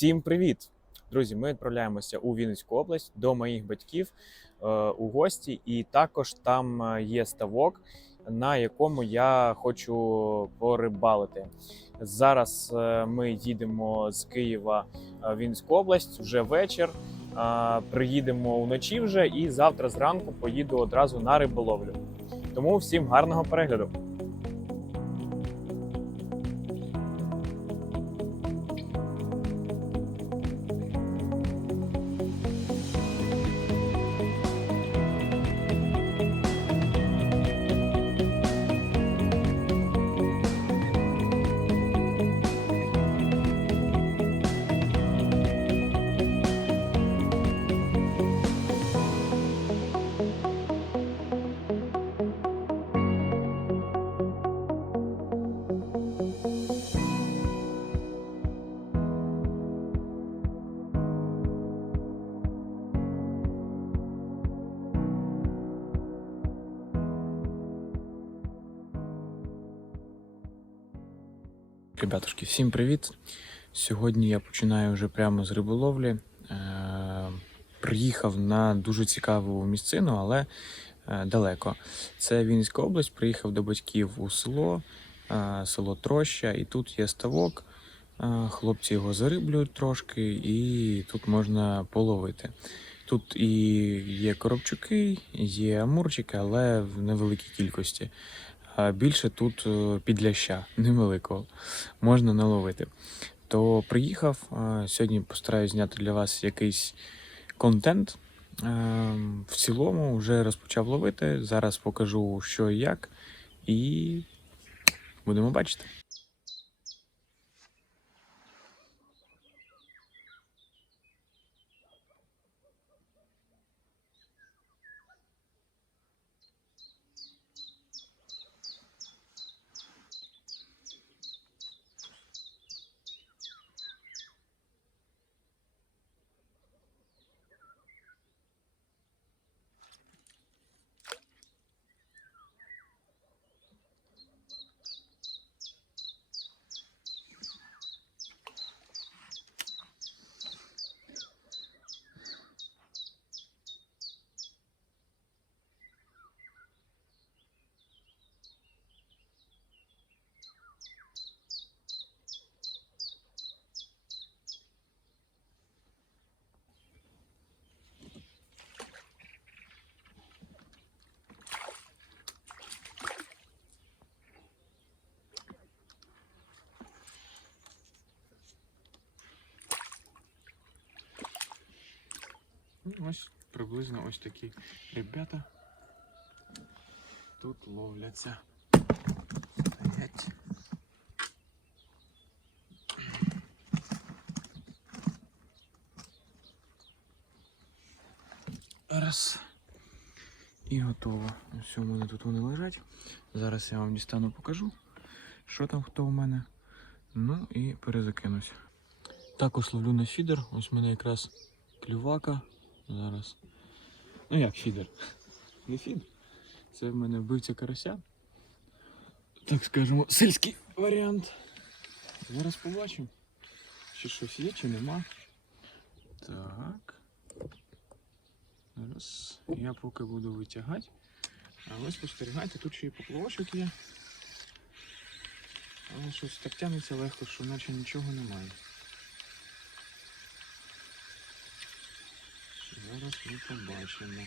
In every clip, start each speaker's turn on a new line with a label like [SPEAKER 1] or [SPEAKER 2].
[SPEAKER 1] Всім привіт! Друзі, ми відправляємося у Вінницьку область до моїх батьків е, у гості, і також там е, є ставок, на якому я хочу порибалити. Зараз е, ми їдемо з Києва е, в Вінницьку область вже вечір. Е, Приїдемо вночі вже, і завтра зранку поїду одразу на риболовлю. Тому всім гарного перегляду! Ребятушки, всім привіт! Сьогодні я починаю вже прямо з риболовлі. Е, приїхав на дуже цікаву місцину, але е, далеко. Це Вінницька область. Приїхав до батьків у село, е, село Троща, і тут є ставок. Хлопці його зариблюють трошки, і тут можна половити. Тут і є коробчуки, є амурчики, але в невеликій кількості. А більше тут е, підляща невеликого можна наловити. То приїхав. Сьогодні постараюсь зняти для вас якийсь контент. Е, В цілому вже розпочав ловити. Зараз покажу, що і як, і будемо бачити. Ось приблизно ось такі ребята тут ловляться. Стоять. Раз. І готово. Ось у мене тут вони лежать. Зараз я вам дістану покажу, що там хто у мене. Ну і перезакинусь. Також ловлю на фідер. Ось у мене якраз клювака. Зараз. Ну як фідер? Не фідер. Це в мене вбивця карася. Так скажемо, сельський варіант. Зараз побачимо, чи щось є, чи нема. Так. Зараз я поки буду витягати. А ви спостерігайте, тут ще і поплавочок є. Але щось так тягнеться легко, що наче нічого немає. Зараз ми побачимо.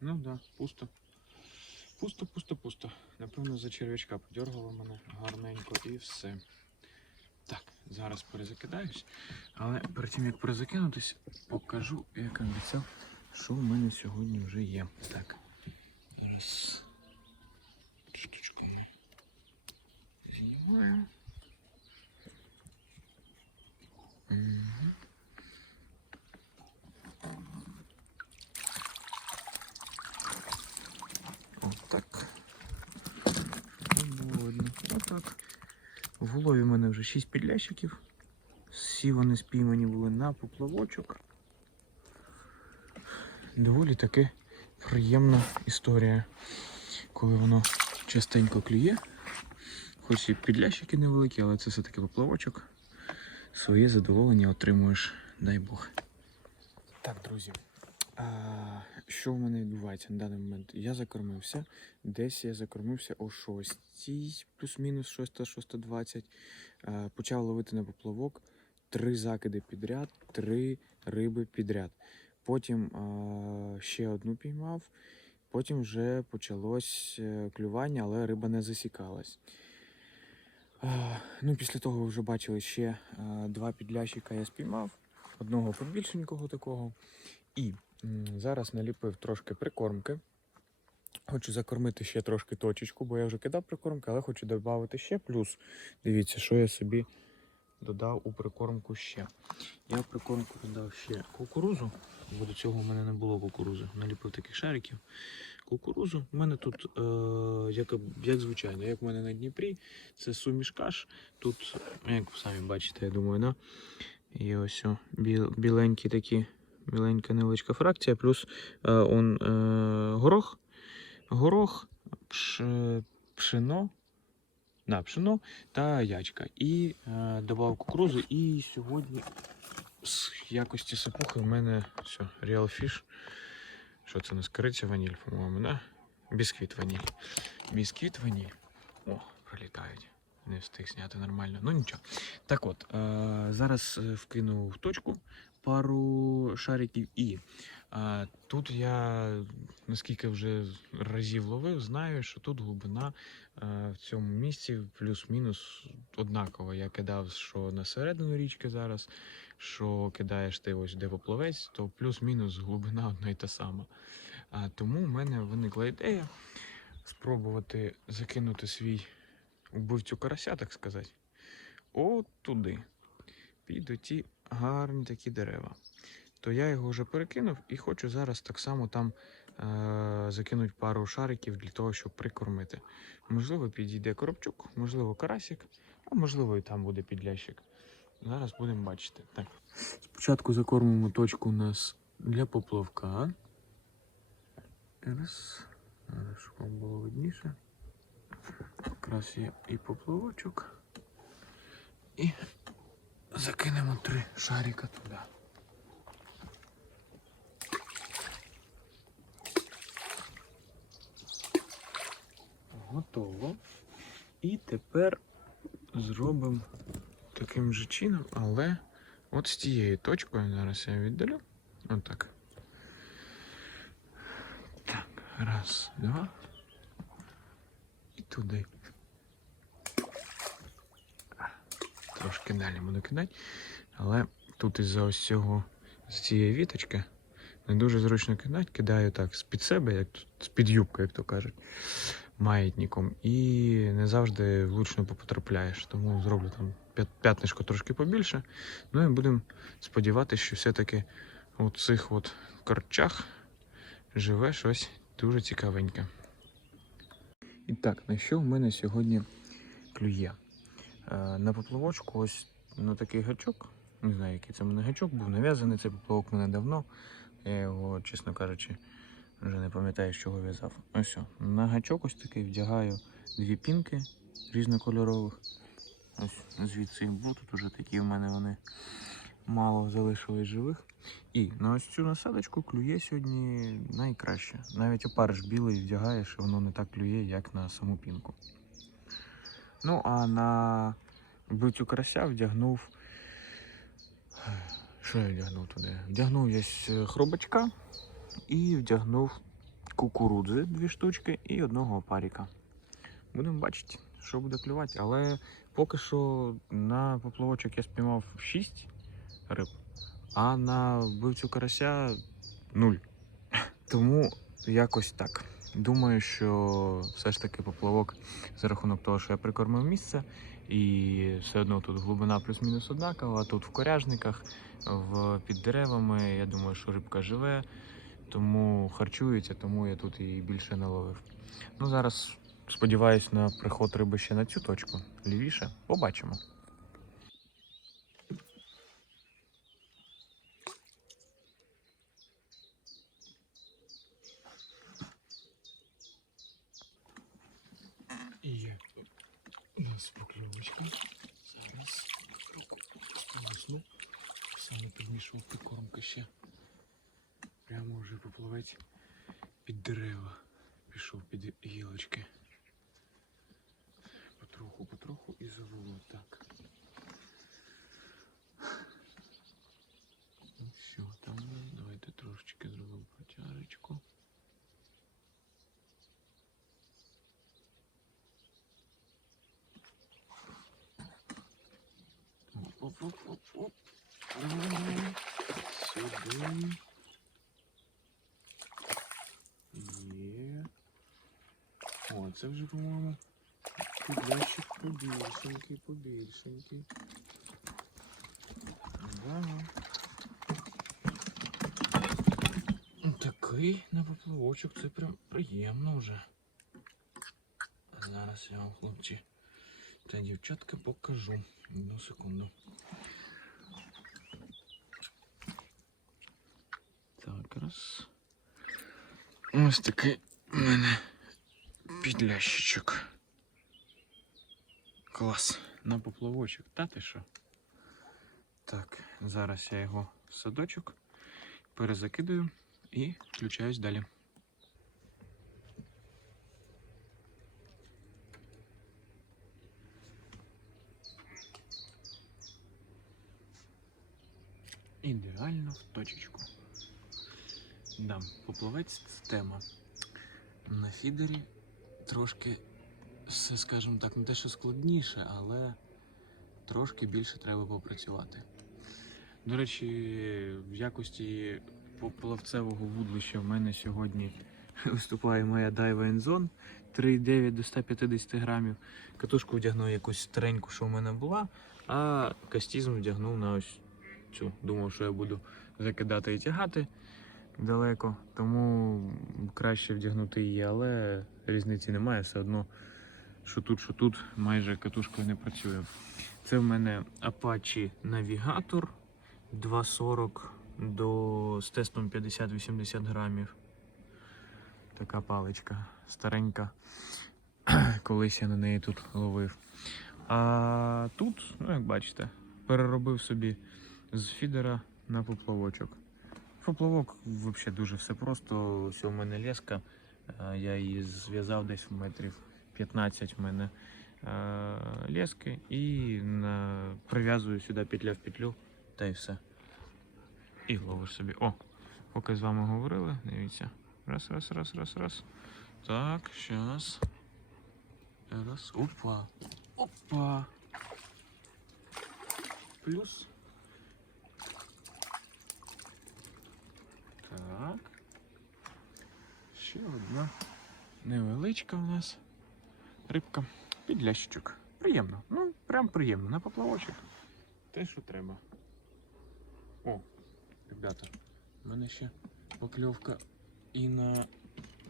[SPEAKER 1] Ну так, да, пусто. Пусто, пусто, пусто. Напевно, за черв'ячка подергало мене гарненько і все. Так, зараз перезакидаюсь. Але перед тим як перезакинутись, покажу, як обіцяв, що в мене сьогодні вже є. Так. Зараз штучку ми знімаємо. Мгм. Отак. Було видно. Отак. В улові в мене вже 6 підлящиків. Всі вони спіймані були на поплавочок. Доволі таки приємна історія, коли воно частенько клює. Хоч і підлящики невеликі, але це все-таки поплавочок. Своє задоволення отримуєш, дай Бог. Так, друзі. Що в мене відбувається на даний момент? Я закормився. Десь я закормився о 6, плюс-мінус 6, 6.20. А, почав ловити на поплавок. Три закиди підряд, три риби підряд. Потім а, ще одну піймав. Потім вже почалось е, клювання, але риба не засікалась. А, ну, після того ви вже бачили ще а, два підлящика я спіймав, одного побільшенького такого. І зараз наліпив трошки прикормки. Хочу закормити ще трошки точечку, бо я вже кидав прикормки, але хочу додати ще. Плюс дивіться, що я собі додав у прикормку ще. Я в прикормку додав ще кукурузу, бо до цього в мене не було кукурузи. Наліпив таких шариків. Кукурузу. У мене тут, е, як, як звичайно, як в мене на Дніпрі, це суміш каш. Тут, як ви самі бачите, я думаю, да? І ось о, біл, біленькі такі, біленька невеличка фракція, плюс е, он, е, горох, горох, пш, пшено. Да, пшено та ячка. І е, додав кукурузу. І сьогодні з якості сапухи в мене все, Real Fish. Що це у нас ваніль, по-моєму, да? Бісквіт ваніль. Бісквіт ваніль. О, пролітають. Не встиг зняти нормально. Ну нічого. Так от, е, зараз е, вкину в точку пару шариків і е, тут я наскільки вже разів ловив, знаю, що тут глибина в цьому місці плюс-мінус однакова. Я кидав, що на середину річки зараз, що кидаєш ти ось де поплавець, то плюс-мінус глибина одна й та сама. Тому в мене виникла ідея спробувати закинути свій убивцю карася, так сказати, от туди. Під оті гарні такі дерева. То я його вже перекинув і хочу зараз так само там е- закинути пару шариків для того, щоб прикормити. Можливо, підійде коробчук, можливо, карасик, а можливо, і там буде підлящик. Зараз будемо бачити. Так. Спочатку закормимо точку у нас для поплавка. Раз. Щоб вам було видніше. Якраз є і поплавочок. І закинемо три шарика туди. Готово. І тепер зробимо таким же чином, але от з тією точкою зараз я віддалю. Отак. Так, раз, два. Туди. Трошки далі буду кидати. Але тут із-за ось цього, з цієї віточки, не дуже зручно кидати. Кидаю так з-під себе, як з-під юбки, як то кажуть, маятником. І не завжди влучно потрапляєш. Тому зроблю там п'ят- п'ятнишко трошки побільше. Ну і будемо сподіватися, що все-таки у цих от корчах живе щось дуже цікавеньке. І так, на що в мене сьогодні клює? Е, на поплавочку ось на такий гачок. Не знаю, який це в мене гачок був нав'язаний. Цей поплавок в мене давно. Я його, чесно кажучи, вже не пам'ятаю, з чого в'язав. Ось на гачок ось такий вдягаю дві пінки різнокольорових. Ось звідси їх. Тут уже такі в мене вони мало залишились живих. І на ось цю насадочку клює сьогодні найкраще. Навіть опариш білий вдягаєш, і воно не так клює, як на саму пінку. Ну, а на вбивцю карася вдягнув. Що я вдягнув туди? Вдягнув я с- хробачка і вдягнув кукурудзи дві штучки і одного опаріка. Будемо бачити, що буде клювати. Але поки що на поплавочок я спіймав 6 риб, а на вбивцю карася 0. Тому якось так. Думаю, що все ж таки поплавок за рахунок того, що я прикормив місце, і все одно тут глибина плюс-мінус однакова, а тут в коряжниках, в, під деревами, я думаю, що рибка живе, тому харчується, тому я тут її більше не ловив. Ну, зараз сподіваюсь на приход риби ще на цю точку. Лівіше. Побачимо. І є у нас поплавець під дерева. Пішов під гілочки. Потроху, потроху і завело так. Ну все, там у нас. давайте трошечки зробимо протяжечку. Оп-оп-оп-оп-оп. Сюди. Є. О, це вже, по-моєму, підлящик побільшенький, побільшенький. Да. Такий на поплавочок, це прям приємно вже. Зараз я вам, хлопці та дівчатка покажу. Одну секунду. Так, раз. Ось такий у мене підлящичок. Клас. На поплавочок. Та ти що? Так, зараз я його в садочок перезакидаю і включаюсь далі. Ідеально в точечку. Да, поплавець це тема. На фідері трошки все, скажімо так, не те, що складніше, але трошки більше треба попрацювати. До речі, в якості поплавцевого вудлища в мене сьогодні виступає моя Daiwa Enzone 3,9 до 150 грамів. Катушку вдягнув якусь стареньку, що в мене була, а кастізм вдягнув на ось цю. Думав, що я буду закидати і тягати далеко, тому краще вдягнути її, але різниці немає, все одно, що тут, що тут, майже катушкою не працює. Це в мене Apache Navigator 2.40 до з тестом 50-80 грамів. Така паличка старенька. Колись я на неї тут ловив. А тут, ну як бачите, переробив собі з фідера на поплавочок. Поплавок взагалі дуже все просто. Ось у мене леска. е, Я її зв'язав десь в метрів 15 в мене е, лески і прив'язую сюди петля в петлю та й все. І ловиш собі. О, поки з вами говорили, дивіться. Раз, раз, раз, раз, раз. Так, щас. Раз. Опа. Опа. Плюс. Так. Ще одна невеличка у нас рибка. Підлящичок. Приємно. Ну, прям приємно. На поплавочок. Те, що треба. О, ребята, у мене ще покльовка і на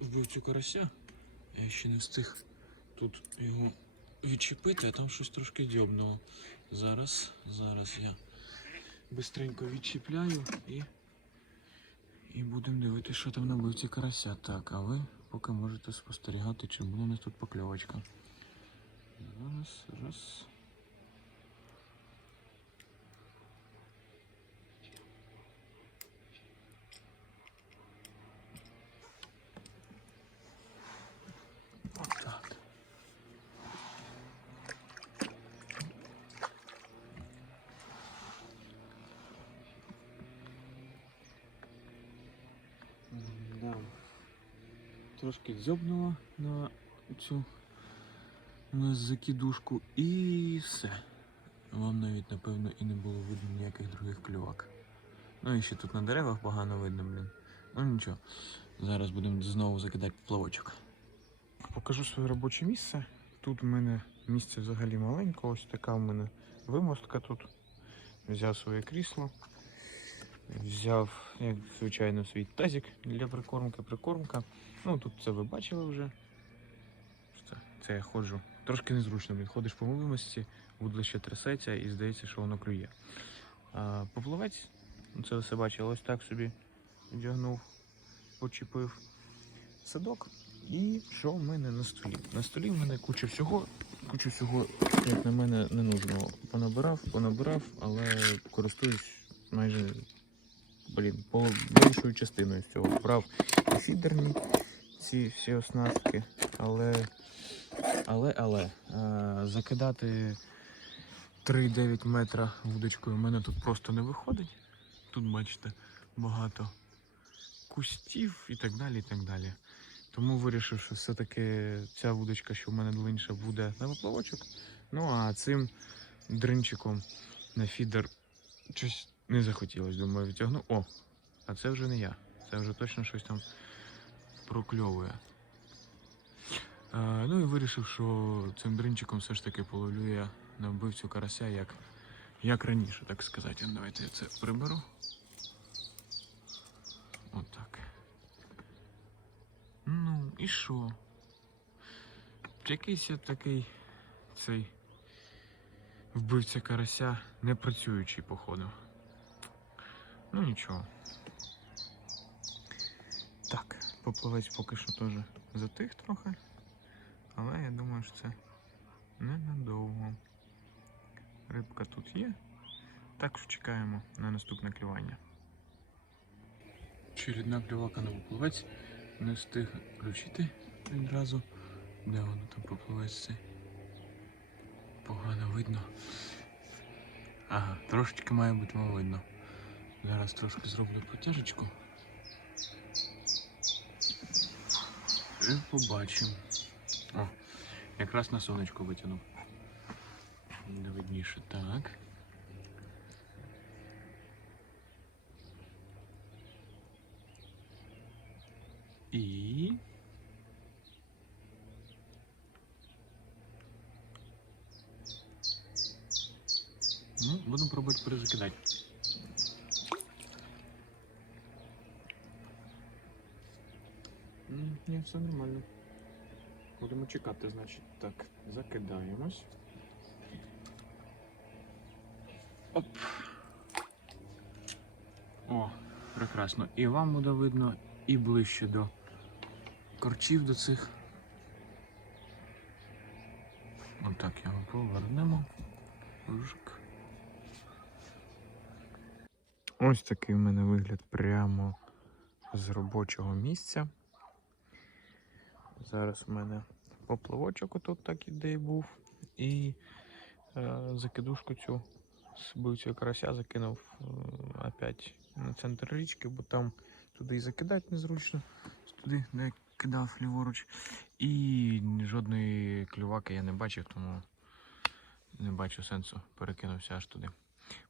[SPEAKER 1] вбивцю карася. Я ще не встиг тут його відчепити, а там щось трошки дьобнуло. Зараз, зараз я бистренько відчіпляю і, і будемо дивитися, що там на вулиці карася. Так, а ви поки можете спостерігати, чи буде у нас тут покльовочка. Зараз, раз. Отак. Да. Трошки дзьобнула на цю у нас закидушку і все. Вам навіть напевно і не було видно ніяких других клювак. Ну і ще тут на деревах погано видно, блін. Ну нічого. Зараз будемо знову закидати плавочок. Покажу своє робоче місце. Тут у мене місце взагалі маленьке, ось така у мене вимостка тут. Взяв своє крісло. Взяв, як звичайно, свій тазик для прикормки, прикормка. Ну тут це ви бачили вже. Це, це я ходжу. Трошки незручно, блін. Ходиш по вимості, вудлище трясеться і здається, що воно клює. А, поплавець, ну, це все бачили, ось так собі вдягнув, почепив садок. І що в мене на столі? На столі в мене куча всього, куча всього, як на мене, не нужного. Понабирав, понабирав, але користуюсь майже блін, по більшою частиною з цього брав фідерні ці всі оснастки, але, але, але е, закидати 3,9 метра вудочкою в мене тут просто не виходить. Тут, бачите, багато кустів і так далі. і так далі. Тому вирішив, що все-таки ця вудочка, що в мене длинша, буде на поплавочок. Ну а цим дринчиком на фідер щось не захотілося. Думаю, відтягну. О, а це вже не я. Це вже точно щось там прокльовує. Е, ну і вирішив, що цим дринчиком все ж таки половлю на вбивцю карася, як, як раніше, так сказати. Давайте я це приберу. Отак. Ну, і що? Якийсь такий цей вбивця карася не працюючий, походу. Ну нічого. Так, поплавець поки що теж затих трохи. Але я думаю, що це ненадовго. Рибка тут є. Так що чекаємо на наступне клювання. Чередна клювака на поплавець не встиг включити відразу. Де воно там поплавець цей? Погано видно. Ага, трошечки має бути видно. Зараз трошки зроблю потяжечку. І побачимо. О, якраз на сонечко витягнув. Не видніше. Так. І. Ну, будемо пробувати перезакидати. Все нормально. Будемо чекати, значить. Так, закидаємось. Оп. О, прекрасно. І вам буде видно, і ближче до корчів до цих. Отак його повернемо. Жик. Ось такий в мене вигляд прямо з робочого місця. Зараз у мене поплавочок отут так іде був. І е, закидушку цю з бивцю карася закинув е, опять на центр річки, бо там туди і закидати незручно, туди де кидав ліворуч. І жодної клюваки я не бачив, тому не бачу сенсу перекинувся аж туди.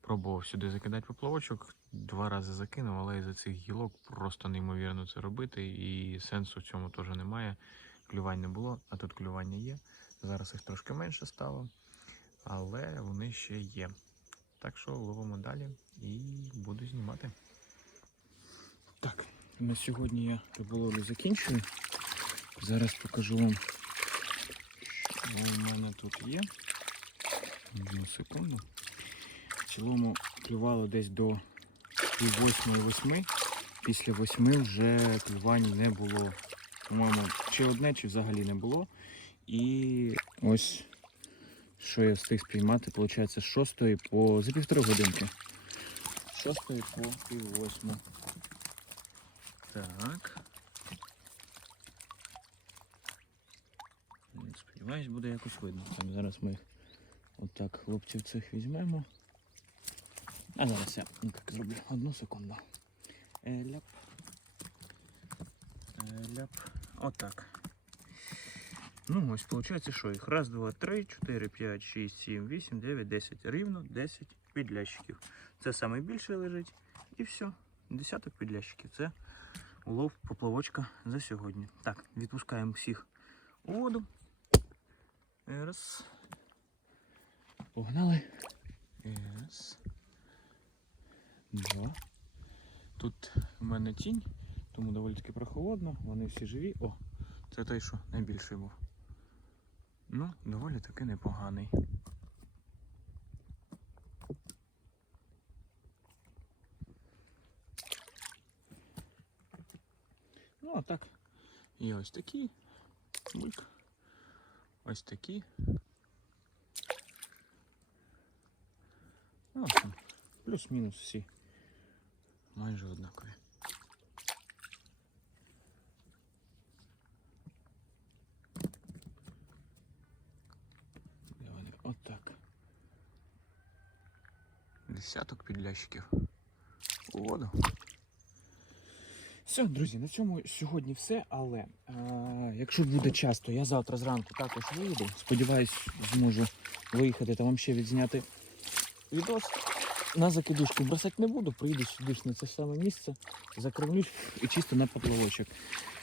[SPEAKER 1] Пробував сюди закидати поплавочок, два рази закинув, але із-за цих гілок просто неймовірно це робити, і сенсу в цьому теж немає. Клювань не було, а тут клювання є. Зараз їх трошки менше стало, але вони ще є. Так що ловимо далі і буду знімати. Так, на сьогодні я риболовлю закінчую. Зараз покажу вам, що у мене тут є. Одну секунду. В цілому клювало десь до пів восьмої восьми. Після восьми вже клювань не було. По-моєму, чи одне, чи взагалі не було. І ось що я встиг спіймати, виходить, з шостої по за півтори годинки. З шостої по пів восьму. Так. Сподіваюсь, буде якось видно. Так, зараз ми їх отак хлопців цих візьмемо. А зараз я так зроблю. Одну секунду. Е, ляп. Отак. Ну, ось виходить, що їх? Раз, два, три, чотири, п'ять, шість, сім, вісім, дев'ять, десять. Рівно 10 підлящиків. Це найбільше лежить. І все. Десяток підлящиків. Це улов поплавочка за сьогодні. Так, відпускаємо всіх у воду. Раз. Погнали. Раз. Два. Тут в мене тінь, тому доволі таки прохолодно, вони всі живі. О, це той, що найбільший був. Ну, доволі таки непоганий. Ну, а так. Є ось такі. Бульк. Ось такі. Ну, плюс-мінус всі Майже однакові. Де вони? Отак. Десяток підлящиків у воду. Все, друзі, на цьому сьогодні все. Але е, якщо буде час, то я завтра зранку також виїду. Сподіваюсь, зможу виїхати та вам ще відзняти відос. На закидушку бросати не буду, приїду сюди ж на це саме місце, закривнюсь і чисто на поплавочок.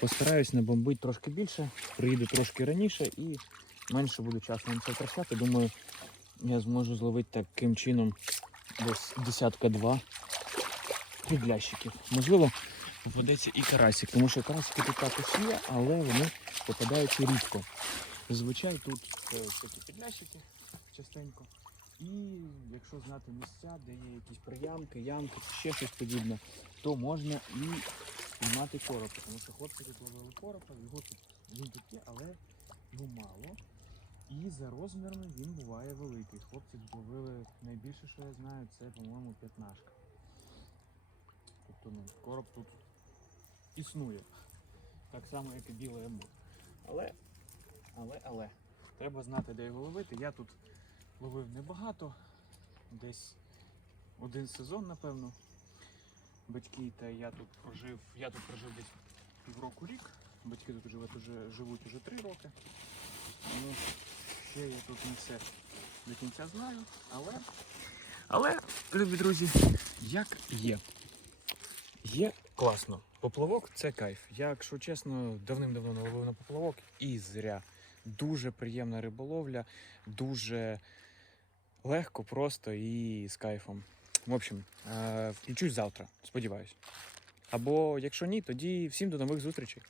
[SPEAKER 1] Постараюсь не бомбити трошки більше, приїду трошки раніше і менше буде часу на це втрачати. Думаю, я зможу зловити таким чином десь десятка два підлящиків. Можливо, попадеться і карасик, тому що карасики тут також є, але вони попадаються рідко. Зазвичай тут е, такі підлящики частенько. І якщо знати місця, де є якісь приямки, ямки чи ще щось подібне, то можна і піймати коропа. Тому що хлопці тут ловили коропа, його тут він тут є, але його мало. І за розмірами він буває великий. Хлопці ловили найбільше, що я знаю, це, по-моєму, п'ятнашка. Тобто ну, короб тут існує. Так само, як і білий амур. Але, але, але, треба знати, де його ловити. Я тут ловив небагато, десь один сезон, напевно. Батьки та я тут прожив, я тут прожив десь півроку рік. Батьки тут живуть уже, живуть уже три роки. Тому ще я тут не все до кінця знаю, але, але, любі друзі, як є. Є класно. Поплавок це кайф. Я, якщо чесно, давним-давно не ловив на поплавок і зря. Дуже приємна риболовля, дуже легко, просто і з кайфом. В общем, е, включусь завтра, сподіваюсь. Або якщо ні, тоді всім до нових зустрічей.